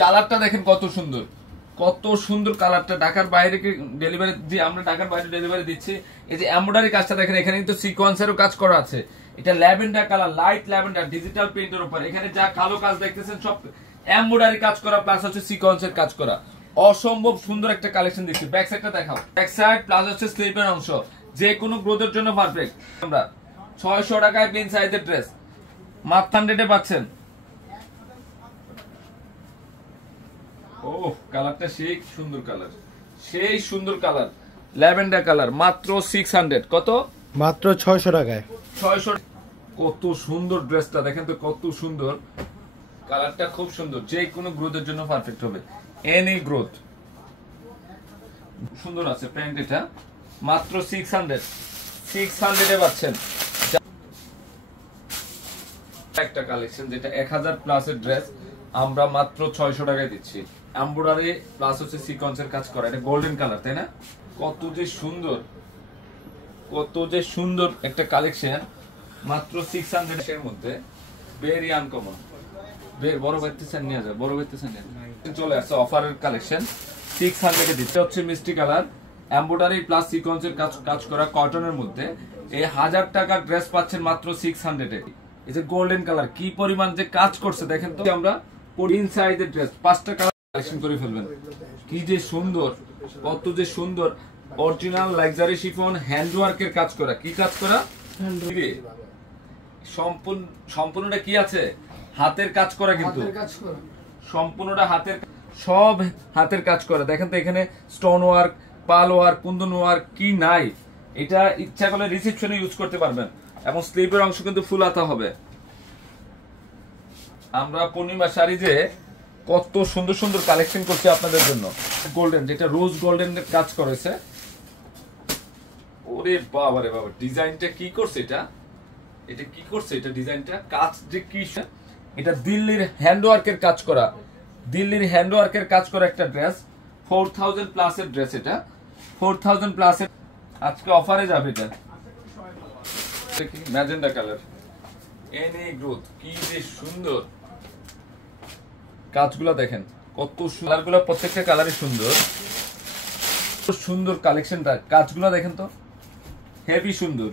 কালারটা দেখেন কত সুন্দর, কত সুন্দর কালারটা। ঢাকার বাইরে ডেলিভারি আমরা ঢাকার বাইরে ডেলিভারি দিচ্ছি। এই যে এমব্রয়ডারি কাজটা দেখেন, এখানে কিন্তু সিকোয়েন্সেরও কাজ করা আছে। এটা lavender colour, light lavender, digital প্রিন্টের উপর। এখানে যা কালো কাজ দেখতেছেন সব এমব্রয়ডারি কাজ করা, প্লাস হচ্ছে সিকোয়েন্সের কাজ করা। অসম্ভব সুন্দর একটা কালেকশন দিচ্ছি। ব্যাক সাইডটা দেখাও, ব্যাক সাইড প্লাস হচ্ছে স্লিপের অংশ, যে কোনো গ্রোথের জন্য পারফেক্ট। আমরা 600 টাকায় প্রিন্ট সাইজের ড্রেস মাত্র 100 পাচ্ছেন। ও কালারটা সেই সুন্দর কালার, সেই সুন্দর কালার, ল্যাভেন্ডার কালার, মাত্র 600। কত? মাত্র 600 টাকায়। 600। কত সুন্দর ড্রেসটা দেখেন তো, কত সুন্দর কালারটা, খুব সুন্দর, যে কোনো গ্রোথের জন্য পারফেক্ট হবে। এনি গ্রোথ সুন্দর আছে। প্যান্ট এটা মাত্র 600 পাচ্ছেন। একটা কালেকশন যেটা 1000 প্লাসের ড্রেস আমরা মাত্র 600 টাকায় দিচ্ছি। এমব্রয়ডারি প্লাস হচ্ছে সিকোয়েন্সের কাজ করা, এটা গোল্ডেন কালার, তাই না? কত যে সুন্দর, কত যে সুন্দর একটা কালেকশন, মাত্র 600 এর মধ্যে। Very uncommon. বড় বাইতেছেন নিয়ে যায়, বড় বাইতেছেন নিয়ে যায়। চলে আসছে অফারের কালেকশন 600 এ দিতে হচ্ছে। মিষ্টি কালার, এমব্রয়ডারি প্লাস সিকোয়েন্সের কাজ করা কটনের মধ্যে এই 1000 টাকার ড্রেস পাচ্ছেন মাত্র 600 এ। এই যে গোল্ডেন কালার, কি পরিমাণ যে কাজ করছে দেখেন তো। আমরা ইনসাইডের ড্রেস 5টা কালার কালেকশন করে ফেলবেন। কি যে সুন্দর, কত যে সুন্দর। অরিজিনাল লাক্সারি শিফন, হ্যান্ডওয়ার্কের কাজ করা। কি কাজ করা? সম্পূর্ণটা কি আছে? হাতের কাজ করা, কিন্তু সম্পূর্ণটা হাতের, সব হাতের কাজ করা। দেখেন তো এখানে স্টোন ওয়ার্ক, পাল ওয়ার্ক, কুন্দন ওয়ার্ক কি নাই। এটা ইচ্ছা করলে রিসেপশনে ইউজ করতে পারবেন। এবং স্লিপের অংশ কিন্তু ফুল হাতা হবে। আমরা পূর্ণিমা শাড়িতে কত সুন্দর সুন্দর কালেকশন করছি আপনাদের জন্য। গোল্ডেন, যেটা রোজ গোল্ডেন কাজ করেছে। ওরে বাবা রে বাবা, ডিজাইনটা কি করছে এটা, এটা কি করছে এটা, ডিজাইনটা কাজ যে কি। এটা দিল্লির হ্যান্ডওয়ার্কের কাজ করা, দিল্লির হ্যান্ডওয়ার্কের কাজ করা একটা ড্রেস। 4000 প্লাসের ড্রেস এটা, 4000 প্লাসের। আজকে অফারে যাবে এটা। ম্যাজেন্ডা কালার, এনি গ্রোথ, কি যে সুন্দর কাজগুলো দেখেন, কত কালারগুলো, প্রত্যেকটা কালারই সুন্দর, সুন্দর কালেকশনটা। কাজগুলো দেখেন তো, হেভি সুন্দর।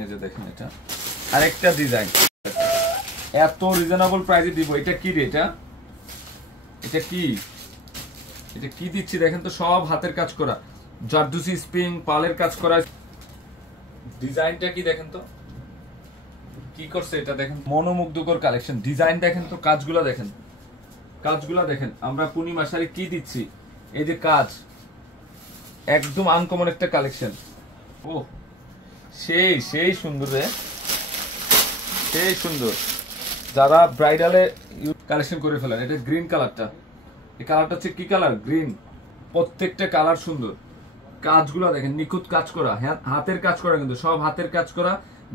এই যে দেখেন, এটা আরেকটা ডিজাইন, এত রিজনেবল প্রাইসে দিব। এটা কি রে, এটা এটা কি, এটা কি দিচ্ছি দেখেন তো, সব হাতের কাজ করা, জারদুসি স্প্রিং পালের কাজ করা। ডিজাইনটা কি দেখেন তো, কি করছে এটা দেখেন, মনোমুগ্ধকর কালেকশন। ডিজাইন দেখেন তো, কাজগুলো দেখেন, কাজগুলো দেখেন। আমরা পূর্ণিমা শাড়ি কি দিচ্ছি, এই যে কাজ, একদম আনকমন একটা কালেকশন। ও সেই সেই সুন্দর রে, সেই সুন্দর। যারা ব্রাইডালে কালেকশন করে ফেলেন, এটা গ্রিন কালারটা, এই কালারটা হচ্ছে কি কালার, গ্রিন। প্রত্যেকটা কালার সুন্দর। কাজগুলো দেখেন, নিখুঁত কাজ করা, হাতের কাজ করা, কিন্তু সব হাতের কাজ করা।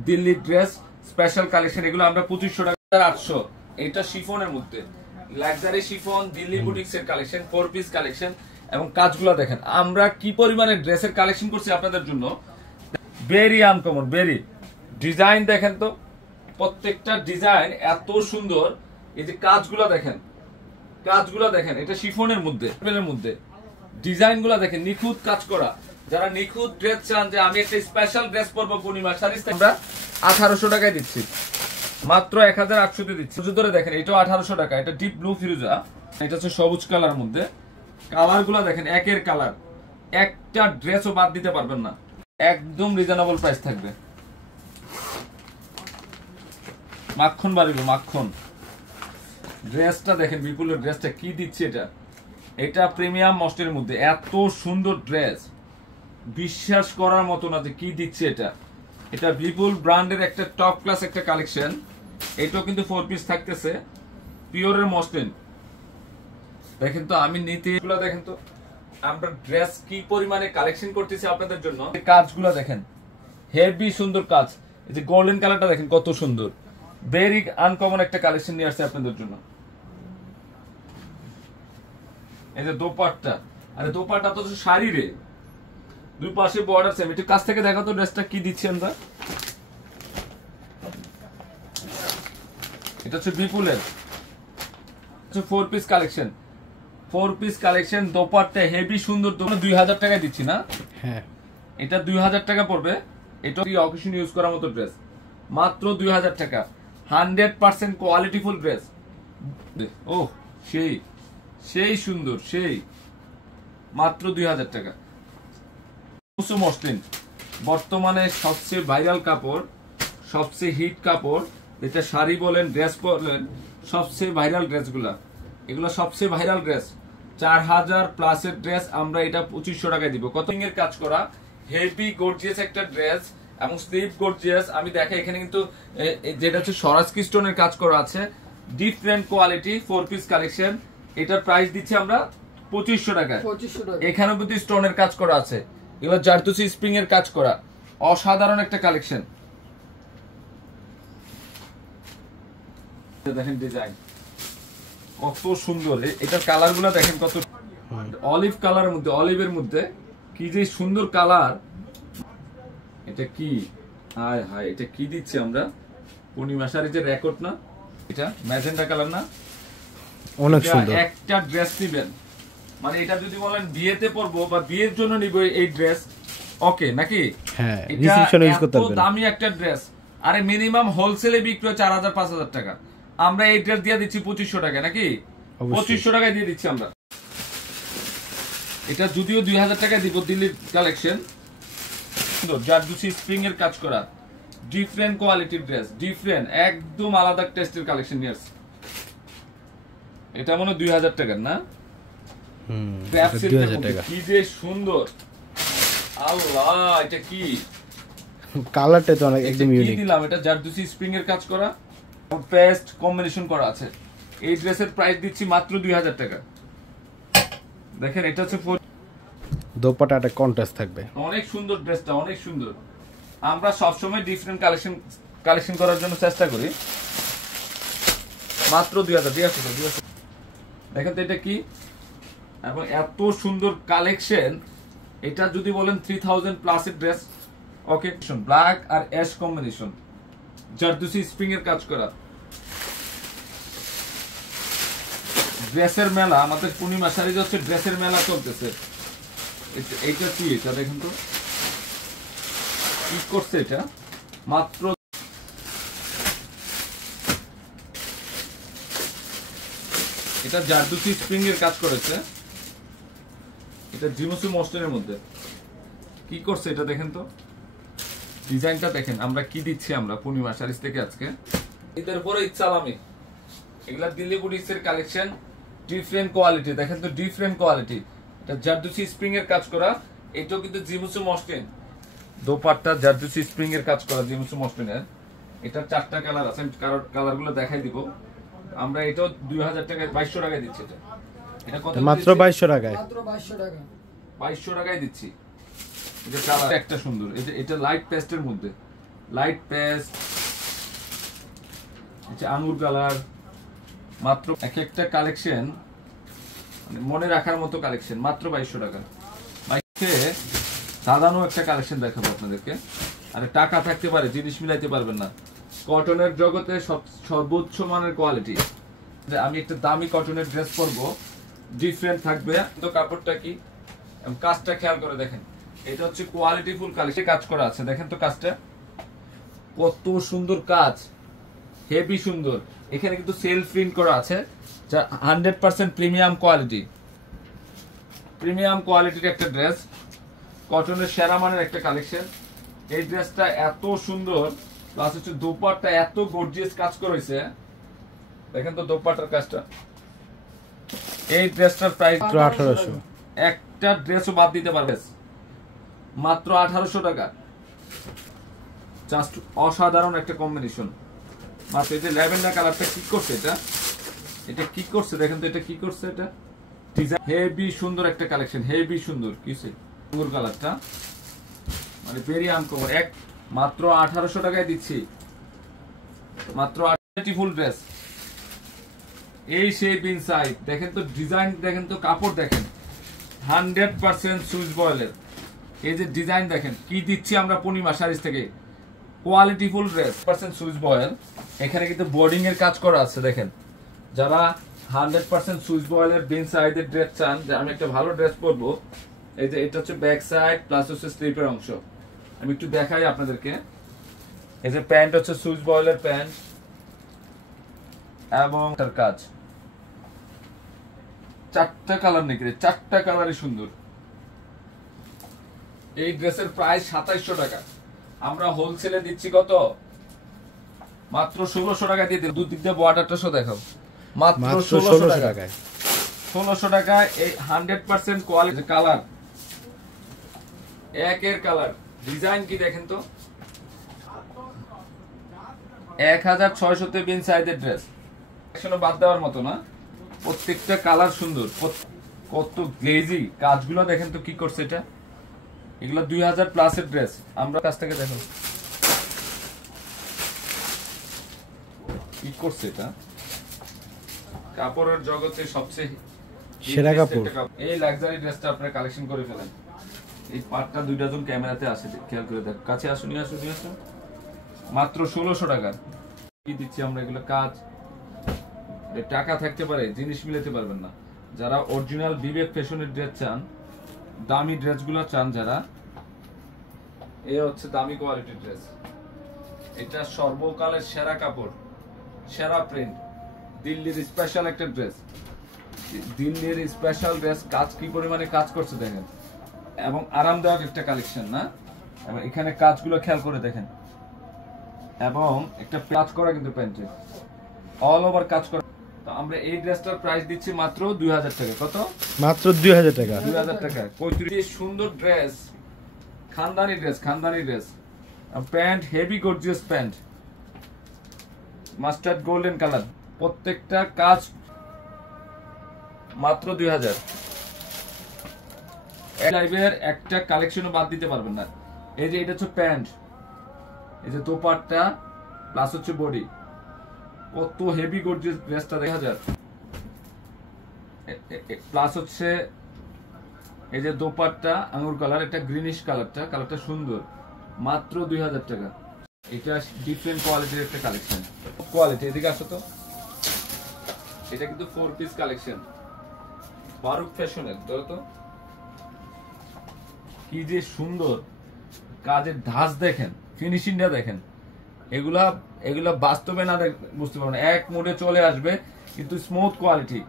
দিল্লি ড্রেস স্পেশাল কালেকশন, এগুলো আমরা 2500 টাকা, 800। এটা শিফনের মধ্যে, লাক্সারি শিফন, দিল্লি বুটিক্স এর কালেকশন, 4 পিস কালেকশন। এবং কাজগুলো দেখেন, আমরা কি পরিমাণে ড্রেসের কালেকশন করছি আপনাদের জন্য। Very uncommon, very. ডিজাইন দেখেন তো, প্রত্যেকটা ডিজাইন এত সুন্দর। এই যে কাজগুলো দেখেন, কাজগুলো দেখেন, এটা শিফনের মধ্যে, ডিজাইন গুলা দেখেন, নিখুঁত কাজ করা। যারা নিখুঁত ড্রেস চান, যে আমি একটা স্পেশাল ড্রেস পরবো পূর্ণিমা শাড়ি, আমরা 1800 টাকায় দিচ্ছি, মাত্র 1800 দিচ্ছি। ধরে দেখেন, এটাও 1800 টাকা। এটা ডিপ ব্লু ফিরোজা, এটা হচ্ছে সবুজ কালার মধ্যে। কালার গুলা দেখেন, একের কালার, একটা ড্রেসও বাদ দিতে পারবেন না। একদম রিজনেবল প্রাইস থাকবে। মাখন বাড়িবে, মাখন। ড্রেসটা দেখেন, বিপুলের ড্রেসটা কি দিচ্ছে এটা, এটা প্রিমিয়াম মস্টের মধ্যে এত সুন্দর ড্রেস, বিশ্বাস করার মতো না যে কি দিচ্ছে এটা। এটা বিপুল ব্র্যান্ডের একটা টপ ক্লাস একটা কালেকশন। এটাও কিন্তু 4 পিস থাকতেছে, পিওরের মসলিন। দেখেন তো, আমি নিতে দেখেন তো, আমরা ড্রেস কি পরিমাণে কালেকশন করতেছি আপনাদের জন্য। কাজগুলো দেখেন, হেভি সুন্দর কাজ। এই যে গোল্ডেন কালারটা দেখেন, কত সুন্দর। ভেরি আনকমন একটা কালেকশন নিয়ে আসছে আপনাদের জন্য। এই যে দোপাট্টা, আরে দোপাট্টা তো শাড়ি রে, দুই পাশে বর্ডার সেম। একটু কাছ থেকে দেখো তো ড্রেসটা কি দিচ্ছি আমরা। এটা হচ্ছে বিপুলের 4 piece collection, 4 piece collection, dupatta heavy সুন্দর। 2000 টাকা দিচ্ছি না? হ্যাঁ, এটা 2000 টাকা পড়বে। এটা অকেশন ইউজ করার মতো ড্রেস, মাত্র 2000 টাকা। 100% কোয়ালিটি ফুল ড্রেস। ও সেই সেই সুন্দর, সেই মাত্র 2000 টাকা। মসলিন বর্তমানে সবচেয়ে ভাইরাল কাপড়, সবচেয়ে হিট কাপড়। এটা শাড়ি বলেন, ড্রেস বলেন, সবচেয়ে ভাইরাল ড্রেসগুলা, এগুলো সবচেয়ে ভাইরাল ড্রেস। 4000 প্লাসের ড্রেস আমরা এটা 2500 টাকায় দিব। কত এর কাজ করা হেভি গর্জিয়াস একটা ড্রেস এবং স্লিভ গর্জিয়াস। আমি দেখাই এখানে কিন্তু যেটা হচ্ছে স্বরাজকি স্টোনের কাজ করা আছে, ডিফারেন্ট কোয়ালিটি 4 পিস কালেকশন। এটার প্রাইস দিচ্ছি আমরা 2500 টাকায়। এখানেও কিন্তু স্টোনের কাজ করা আছে, এগুলো জারদোসি স্প্রিং এর কাজ করা, অসাধারণ একটা কালেকশন। দেখেন ডিজাইন কত সুন্দর, এটার কালার গুলা দেখেন কত অলিভ কালারের মধ্যে, অলিভের মধ্যে কি যে সুন্দর কালার। এটা কি হায় হায়, এটা কি দিচ্ছি আমরা? পূর্ণিমা শাড়ি যে রেকর্ড না, এটা ম্যাজেন্টা কালার না, অনেক সুন্দর। একটা ড্রেস নিবেন মানে এটা যদি বলেন বিয়েতে পরবো বা বিয়ের জন্য নিব এই ড্রেস, ওকে নাকি? হ্যাঁ, রিসেপশনে ইউজ করতে পারবেন। দামি একটা ড্রেস, আরে মিনিমাম হোলসেলে বিক্রি হয় 4000 5000 টাকা, আমরা এই ড্রেস দিয়ে দিচ্ছি 2500 টাকা নাকি? 2500 টাকায় দিয়ে দিচ্ছি আমরা। এটা যদিও 2000 টাকায় দিব, দিল্লির কালেকশন, সুন্দর জারদোসি স্প্রিং এর কাজ করা, ডিফারেন্ট কোয়ালিটির ড্রেস, ডিফারেন্ট একদম আলাদা টেস্টের কালেকশন নিয়ে আসছে। এটা মনে 2000 টাকার না? 2000 টাকা। কি যে সুন্দর, আল্লাহ এটা কি কালারটা তো অনেক একদম কি ইউনিক। দিলাম, এটা জারদোসি স্প্রিং এর কাজ করা, পেস্ট কম্বিনেশন করা আছে। এই ড্রেসের প্রাইস দিচ্ছি মাত্র 2000 টাকা। দেখেন এটা হচ্ছে দোপাট্টাটা কন্ট্রাস্ট থাকবে। অনেক সুন্দর ড্রেসটা, অনেক সুন্দর। আমরা সবসময় ডিফারেন্ট কালেকশন করার জন্য চেষ্টা করি। মাত্র 2000 দিয়ে আসো। দেখেন তো এটা কি, এবং এত সুন্দর কালেকশন। এটা যদি বলেন 3000 প্লাসের ড্রেস, ওকে, ব্ল্যাক আর অ্যাশ কম্বিনেশন, জারদোসি স্প্রিং এর কাজ করা। ড্রেসের মেলা, আমাদের পূর্ণিমা শাড়ি হচ্ছে ড্রেসের মেলা চলতেছে। এইটা কি, এটা দেখুন তো কি করছে, এটা মাত্র এটা জারদোসি স্প্রিং এর কাজ করেছে, এটা জিমসু মসলিনের মধ্যে কি করছে এটা দেখেন তো, ডিজাইনটা দেখেন। আমরা কি দিচ্ছি আমরা পূর্ণিমা শাড়িজ থেকে আজকে এদের উপরে ইচ্ছালামি, এগুলা দিল্লি বুটিক্সের কালেকশন, ডিফারেন্ট কোয়ালিটি। দেখেন তো ডিফারেন্ট কোয়ালিটি, এটা জারদোসি স্প্রিং এর কাজ করা। এটাও কিন্তু জিমসু মসলিন, দোপাট্টা জারদোসি স্প্রিং এর কাজ করা জিমসু মসলিনের। এটা 4টা কালার আছে, কালার গুলো দেখাই দিব আমরা। এটাও 2000 টাকায় 2200 টাকায় দিচ্ছি। এটা কত? মাত্র 2200 টাকায়। 2200 টাকায় দিচ্ছি। এটা কালার একটা সুন্দর, এটা লাইট পেস্টের মধ্যে, লাইট পেস্ট, এটা আঙ্গুর কালার। মাত্র এক একটা কালেকশন মানে মনে রাখার মতো কালেকশন, মাত্র 2200 টাকা। বাইকে সাজানো একটা কালেকশন দেখাবো আপনাদেরকে। আরে টাকা থাকতে পারে, জিনিস মিলাইতে পারবেন না। কটনের জগতে সর্বোচ্চ মানের কোয়ালিটি। আমি একটা দামি কটনের ড্রেস পরবো, ডিফারেন্ট থাকবে তো কাপড়টা কি, কাজটা খেয়াল করে দেখেন। এটা হচ্ছে কোয়ালিটি ফুল কালেকশন, কাজ করা আছে। দেখেন তো কাজটা কত সুন্দর কাজ, হেভি সুন্দর। এখানে কিন্তু সেলফ প্রিন্ট করা আছে, যা 100% প্রিমিয়াম কোয়ালিটি, প্রিমিয়াম কোয়ালিটির একটা ড্রেস, কটনের সেরা মানের একটা কালেকশন। এই ড্রেসটা এত সুন্দর, প্লাস হচ্ছে দোপাট্টা এত গর্জিয়াস কাজ করেছে। দেখেন তো দোপাট্টার কাজটা। এই ড্রেসটার প্রাইস 1800। একটা ড্রেসও বাদ দিতে পারবে, মাত্র 1800 টাকা। জাস্ট অসাধারণ একটা কম্বিনেশন। মাত্র এই যে ল্যাভেন্ডার কালারটা কি করছে, এটা কি করছে দেখেন তো, এটা কি করছে, এটা ডিজাইন হেভি সুন্দর একটা কালেকশন, হেভি সুন্দর কিসে পুরো কালারটা মানে ভেরি আনকমন। এক মাত্র 1800 টাকায় দিচ্ছি, মাত্র ফুল ড্রেস। এই শেপ ইনসাইড দেখেন তো, ডিজাইন দেখেন তো, কাপড় দেখেন, 100% সুইচ বয়েলের। এই যে ডিজাইন দেখেন কি দিচ্ছি আমরা পূর্ণিমা শাড়িজ থেকে, কোয়ালিটিফুল ড্রেস পার্সেন্ট সুইচ বয়েল, এখানে কিন্তু বোর্ডিং এর কাজ করা আছে দেখেন। যারা 100% সুইচ বয়েলের বিন সাইডের ড্রেস চান যে আমি একটা ভালো ড্রেস পরবো, এই যে এটা হচ্ছে ব্যাক সাইড প্লাস হচ্ছে স্লিপের অংশ, আমি একটু দেখাই আপনাদেরকে। এই যে প্যান্ট হচ্ছে সুইচ বয়েলের প্যান্ট এবং তার কাজ 4টা কালার নাকি, 4টা কালারই সুন্দর। এই ড্রেসের প্রাইস 2700 টাকা, আমরা হোলসেলে দিচ্ছি কত? মাত্র 1600 টাকা দিয়ে দিই। দুই দিক দিয়ে বর্ডারটা শো দেখাও, মাত্র 1600 টাকায়। 1600 টাকায় এই 100% কোয়ালিটি কালার, একের কালার ডিজাইন কি দেখেন তো, 1600 তে বিন সাইজের ড্রেস, এখনো বাদ দেওয়ার মতো না। প্রত্যেকটা কালার সুন্দর, কত গ্লেজি কাজগুলো দেখেন তো কি করছে এটা। এগুলো 2000 প্লাসের ড্রেস, আমরা কাছ থেকে দেখো কি করছে এটা। কাপড়ের জগতে সবচেয়ে সেরা কাপড়। এই লাক্সারি ড্রেসটা আপনারা কালেকশন করে ফেলেন। এই পাটটা 2 ডজন ক্যামেরাতে আসে, খেয়াল করে দেখ, কাছে আসুন, আসুন, আসুন। মাত্র 1600 টাকা কি দিচ্ছি আমরা। এগুলো কাজ, টাকা থাকতে পারে জিনিস মিলাতে পারবেন না। যারা অরিজিনাল বিবেক ফ্যাশনের ড্রেস চান, দামি ড্রেসগুলো চান যারা, এ হচ্ছে দামি কোয়ালিটির ড্রেস। এটা সর্বকালের সেরা কাপড়, সেরা প্রিন্ট, দিল্লির স্পেশাল একটা ড্রেস। দিল্লির স্পেশাল ড্রেস, কাজ কি পরিমাণে কাজ করছে দেখেন, এবং আরামদায়ক একটা কালেকশন না। এবং এখানে কাজগুলো খেয়াল করে দেখেন, এবং একটা কাজ করা কিন্তু প্যান্টে অল ওভার কাজ করা। তো আমরা এই ড্রেসটার প্রাইস দিচ্ছি মাত্র 2000 টাকা। কত? মাত্র 2000 টাকা। 2000 টাকা। 35 সুন্দর ড্রেস, খানদানি ড্রেস, খানদানি dress, pant heavy gorgeous pant, mustard golden colour, প্রত্যেকটা কাজ মাত্র 2000। লাইভের একটা কালেকশনও বাদ দিতে পারবেন না। এই যে এটা হচ্ছে প্যান্ট, এই যে দোপাট্টা প্লাস হচ্ছে বডি, কত হেভি গর্জিয়াস ড্রেসটা 2000 প্লাস হচ্ছে এই যে দোপাট্টা আঙ্গুর কালার, এটা গ্রিনিশ কালারটা সুন্দর, মাত্র 2000 টাকা। এটা ডিফারেন্ট কোয়ালিটির একটা কালেকশন, কোয়ালিটি। এদিকে আসো তো, এটা কিন্তু 4 পিস কালেকশন, ফারুক ফ্যাশনের। ধরো তো কি যে সুন্দর কাজের ধাঁচ দেখেন, ফিনিশিংটা দেখেন। এগুলা বাস্তবে না বুঝতে পারবেন, এক মোডে চলে আসবে, কিন্তু স্মুথ কোয়ালিটি।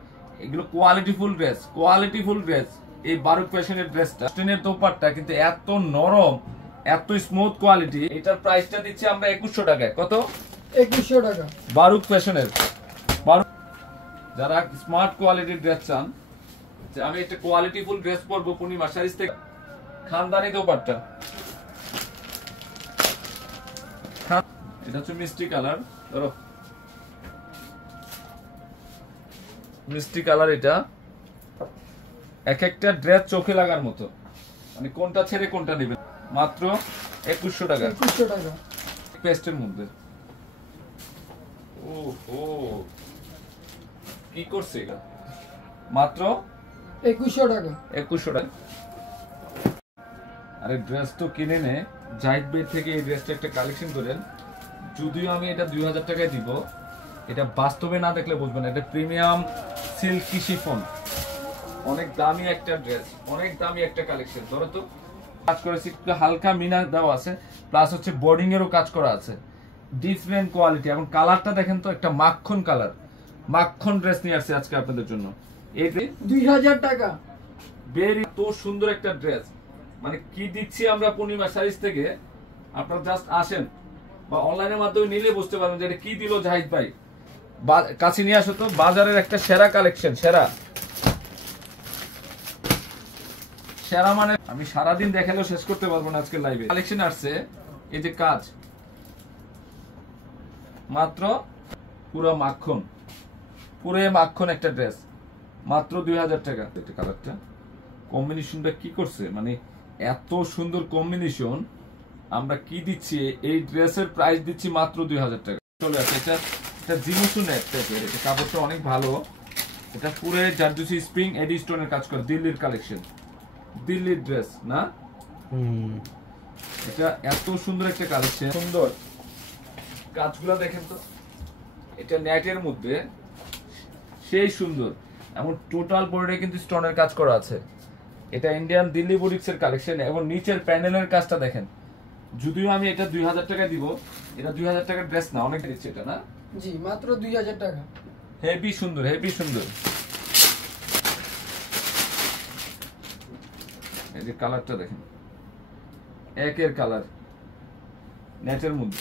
এগুলো কোয়ালিটিফুল ড্রেস, কোয়ালিটিফুল ড্রেস। এই বারুক ফ্যাশনের ড্রেসটা, স্টেনের দোপাট্টা কিন্তু এত নরম, এত স্মুথ কোয়ালিটি। এটার প্রাইসটা দিচ্ছি আমরা 2100 টাকায়। কত? 2100 টাকা। বারুক ফ্যাশনের। যারা স্মার্ট কোয়ালিটির ড্রেস চান, যে আমি একটা কোয়ালিটিফুল ড্রেস পরবো পূর্ণিমা শাড়ি থেকে, খানদানি দোপাট্টা, এটা হচ্ছে মিষ্টি কালার। ধরো মিষ্টি কালার, এটা এক একটা ড্রেস চোখে লাগার মতো, মানে কোনটা ছেড়ে কোনটা নেবেন। মাত্র 2100 টাকা। 2100 টাকা পেস্টের মধ্যে। ওহো কি করছে এটা, মাত্র 2100 টাকা। 2100 টাকা। আরে ড্রেস তো কিনে নে, জাহিদ ভাই থেকে এই ড্রেসটা একটা কালেকশন করেন। যদিও আমি এটা 2000 টাকায় দিব, এটা বাস্তবে না দেখলে বুঝবেন। এটা প্রিমিয়াম সিল্কি শিফন, অনেক দামি একটা ড্রেস, অনেক দামি একটা কালেকশন। ধরো তো কাজ করেছি, একটু হালকা মিনা দেওয়া আছে, প্লাস হচ্ছে বোর্ডিং এরও কাজ করা আছে, ডিফারেন্ট কোয়ালিটি। এবং কালারটা দেখেন তো, একটা মাখন কালার, মাখন ড্রেস নিয়ে আসছে আজকে আপনাদের জন্য। এই 2000 টাকা। ভেরি তো সুন্দর একটা ড্রেস, মানে কি দিচ্ছি আমরা পূর্ণিমা সাইজ থেকে। আপনারা জাস্ট আসেন বা অনলাইনের মাধ্যমে নিলে বুঝতে পারবেন যে এটা কি দিল জাহিদ ভাই। কাছে নিয়ে আসো তো, বাজারের একটা সেরা কালেকশন, সেরা সেরা মানে আমি সারাদিন দেখালেও শেষ করতে পারবো না আজকে লাইভে। কালেকশন আসছে, এই যে কাজ মাত্র পুরো মাখন, পুরো মাখন একটা ড্রেস, মাত্র 2000 টাকা। এটা কালারটা কম্বিনেশনটা কি করছে, মানে এত সুন্দর কম্বিনেশন। আমরা কি দিচ্ছি, এই ড্রেসের প্রাইস দিচ্ছি মাত্র 2000 টাকা। চলে আসে এটা জিনিসও নেট টাইপের, এটা কাপড়টা অনেক ভালো। এটা পুরো জারদুসি স্প্রিং এডি স্টোনের কাজ করে, দিল্লির কালেকশন, দিল্লির ড্রেস না। এটা এত সুন্দর একটা কালেকশন, সুন্দর কাজগুলো দেখেন তো, এটা নেটের মধ্যে সেই সুন্দর, এমন টোটাল বডিতে কিন্তু স্টোনের কাজ করা আছে। এটা ইন্ডিয়ান দিল্লি বুটিক্স এর কালেকশন, এবং নিচের প্যানেলের কাজটা দেখেন। যদিও আমি এটা 2000 টাকা দিব, এটা 2000 টাকার ড্রেস না, অনেক দিচ্ছে এটা না। জি মাত্র 2000 টাকা। হেভি সুন্দর, হেভি সুন্দর। এই যে কালারটা দেখেন, একের কালার নেটের মধ্যে।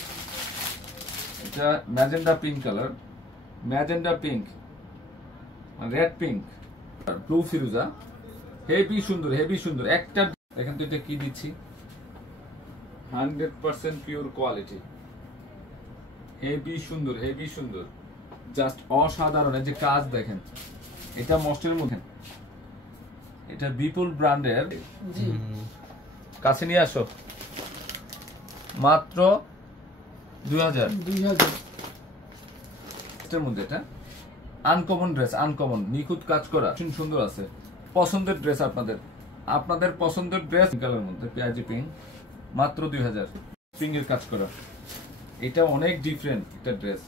এটা magenta pink colour, magenta pink, red pink, blue ফিরোজা। হেভি সুন্দর, হেভি সুন্দর। একটা দেখেন তো এটা কি দিচ্ছি, 100% পিওর কোয়ালিটি। হেভি সুন্দর, হেভি সুন্দর, জাস্ট অসাধারণ। এই যে কাজ দেখেন, এটা মস্টের মধ্যে, এটা বিপুল ব্র্যান্ডের। জি কাছে নিয়ে আসো, মাত্র 2000 এর মধ্যে। এটা আনকমন ড্রেস, আনকমন, নিখুঁত কাজ করা, সুন্দর আছে। পছন্দের ড্রেস আপনাদের পছন্দের ড্রেস কালার মধ্যে, পেঁয়াজি পিঙ্ক, মাত্র 2000। পিঙ্ক এর কাজ করা, এটা অনেক ডিফারেন্ট একটা ড্রেস।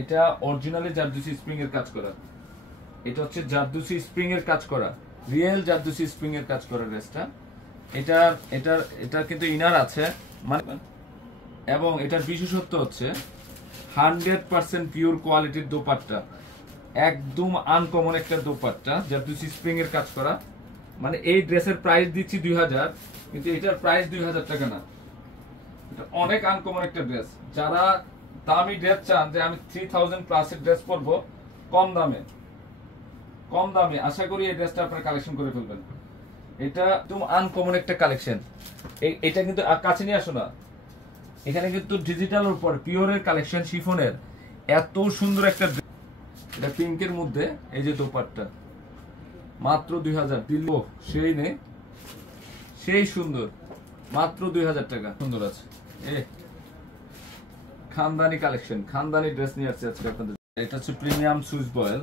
এটা অরিজিনালি জারদুসি স্প্রিং এর কাজ করা, এটা হচ্ছে জারদুসি স্প্রিং এর কাজ করা, রিয়েল জারদুসি স্প্রিং এর কাজ করা ড্রেসটা। এটা কিন্তু ইনার আছে মানে, এবং এটার বিশেষত্ব হচ্ছে 100% পিওর কোয়ালিটির দোপাট্টা, একদম আনকমন একটা দোপাট্টা, জারদুসি স্প্রিং এর কাজ করা। মানে এই ড্রেসের প্রাইস দিচ্ছি 2000, কিন্তু এটার প্রাইস 2000 টাকা না। এটা অনেক আনকমন একটা ড্রেস। যারা দামি ড্রেস চান যে আমি 3000 প্লাসের ড্রেস পরবো কম দামে, কম দামে, আশা করি এই ড্রেসটা আপনারা কালেকশন করে ফেলবেন। এটা একদম আনকমন একটা কালেকশন। এটা কিন্তু কাছে নিয়ে আসো না, এখানে কিন্তু ডিজিটালের উপর পিওরের কালেকশন, শিফনের, এত সুন্দর একটা। এটা পিঙ্কের মধ্যে, এই যে দোপাট্টা, মাত্র 2000। দিল সেই নে, সেই সুন্দর, মাত্র 2000 টাকা। সুন্দর আছে, খানদানি কালেকশন, খানদানি ড্রেস নিয়ে আসছে আজকে আপনাদের। এটা হচ্ছে প্রিমিয়াম সুইস বয়েল,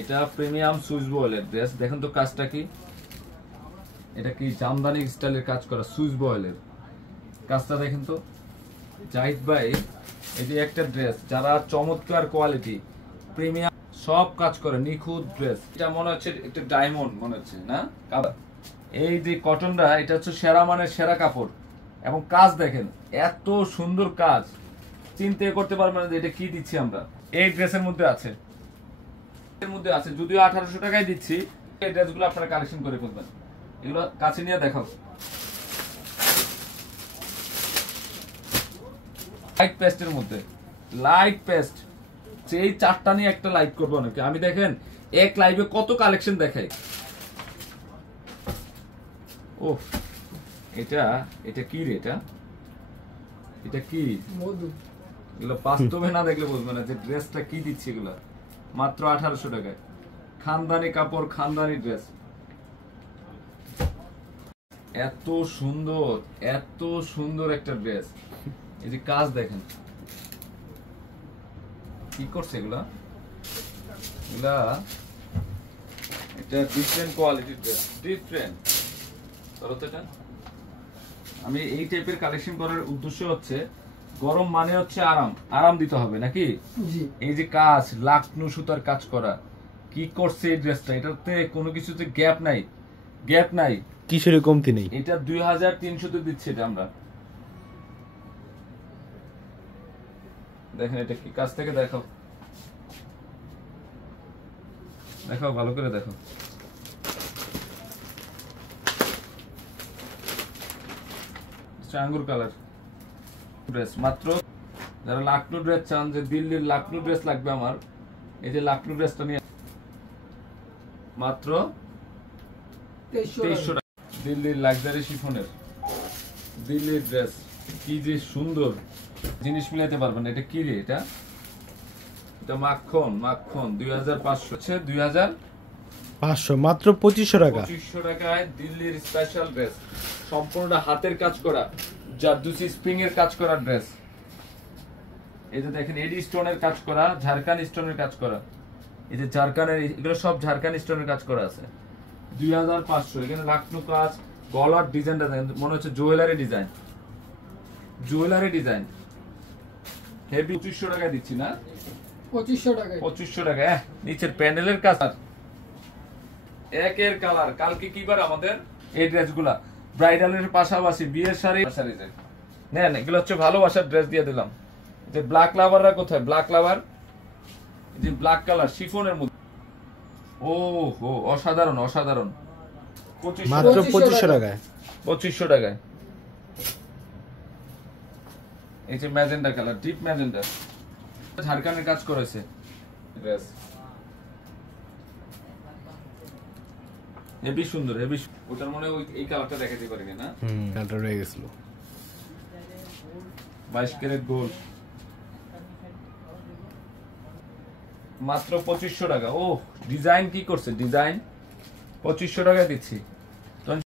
এটা প্রিমিয়াম সুইস বয়েলের ড্রেস। দেখেন তো কাজটা কি, এটা কি জামদানি স্টাইলের কাজ করা সুইস বয়েলের কাজটা দেখেন তো। জাহিদ ভাই, এই যে একটা ড্রেস, যারা চমৎকার কোয়ালিটি, প্রিমিয়াম সব কাজ করে, নিখুঁত ড্রেস। এটা মনে হচ্ছে একটা ডায়মন্ড মনে হচ্ছে না। এই যে কটনটা, এটা হচ্ছে সেরা মানের সেরা কাপড়, এবং কাজ দেখেন এত সুন্দর কাজ, চিন্তা করতে পারবেন না যে এটা কি দিচ্ছি আমরা। এই ড্রেসের মধ্যে আছে, এর মধ্যে আছে, যদিও 1800 টাকায় দিচ্ছি। এই ড্রেসগুলো আপনারা কালেকশন করে ফেলবেন। এগুলো কাছে নিয়ে দেখাও। লাইট পেস্টের মধ্যে, লাইট পেস্ট, সেই চারটা নিয়ে একটা লাইভ করবো নাকি আমি। দেখেন এক লাইভে কত কালেকশন দেখাই। ও এটা কি রে, এটা কি মধু। এগুলো বাস্তবে না দেখলে বুঝবে না যে ড্রেসটা কি দিচ্ছি। এগুলো মাত্র 1800 টাকায়, খানদানি কাপড়, খানদানি ড্রেস, এত সুন্দর, এত সুন্দর একটা ড্রেস। এই যে কাজ দেখেন কি করছে এগুলা, এটা ডিফারেন্ট কোয়ালিটির ড্রেস, ডিফারেন্ট। আমি এই টাইপের কালেকশন করার উদ্দেশ্য হচ্ছে, গরম মানে হচ্ছে আরাম, আরাম দিতে হবে নাকি। এই যে কাজ, লাকনু সুতার কাজ করা, কি করছে এই ড্রেসটা, এটাতে কোনো কিছুতে গ্যাপ নাই, গ্যাপ নাই, কিসের কমতি নেই। এটা 2300 তে দিচ্ছে এটা আমরা। দেখেন এটা কি কাজ থেকে দেখাও, দেখাও ভালো করে দেখো। আঙ্গুর কালার ড্রেস, মাত্র যারা লাকনু ড্রেস চান, যে দিল্লির লাকনু ড্রেস লাগবে আমার, এই যে লাকনু ড্রেসটা নিয়ে মাত্র 2300 টাকা। দিল্লির লাক্সারি শিফনের দিল্লির ড্রেস, কি যে সুন্দর জিনিস মিলাইতে পারবেন। এটা কি রে, এটা মাখন, মাখন 2500 হচ্ছে 2500, মাত্র 2500 টাকা। 2500 টাকায় দিল্লির স্পেশাল ড্রেস, সম্পূর্ণটা হাতের কাজ করা, জারদুসি স্প্রিং এর কাজ করা ড্রেস। এই যে দেখেন এডি স্টোনের কাজ করা, ঝাড়খান স্টোনের কাজ করা, এই যে ঝাড়খানের, এগুলো সব ঝাড়খান স্টোনের কাজ করা আছে। 2500। এখানে লাকনু কাজ, গলার ডিজাইনটা দেখেন, মনে হচ্ছে jewellery design. Jewellery design heavy 2500 টাকা দিচ্ছি না 2500 টাকায় 2500 টাকা নিচের প্যানেলের কাজ একের কালার কালকে কি বার আমাদের এই ড্রেসগুলা ব্রাইডালের পাশাপাশি বিয়ের শাড়ি নেন এগুলো হচ্ছে ভালোবাসার ড্রেস দিয়ে দিলাম যে ব্ল্যাক লাভাররা কোথায় ব্ল্যাক লাভার যে ব্ল্যাক কালার শিফনের মধ্যে ও হো অসাধারণ অসাধারণ 2500 মাত্র 2500 2500 টাকায় 2500 টাকায় এই যে ম্যাজেন্ডা কালার ডিপ ম্যাজেন্ডা ঝাড়খানের কাজ করেছে ড্রেস হেভি সুন্দর হেভি ওটার মনে ওই এই কালারটা দেখাতে পারিনি না কালারটা রয়ে গেছিল 22 ক্যারেট গোল্ড মাত্র 2500 টাকা ও ডিজাইন কি করছে ডিজাইন 2500 টাকা দিচ্ছি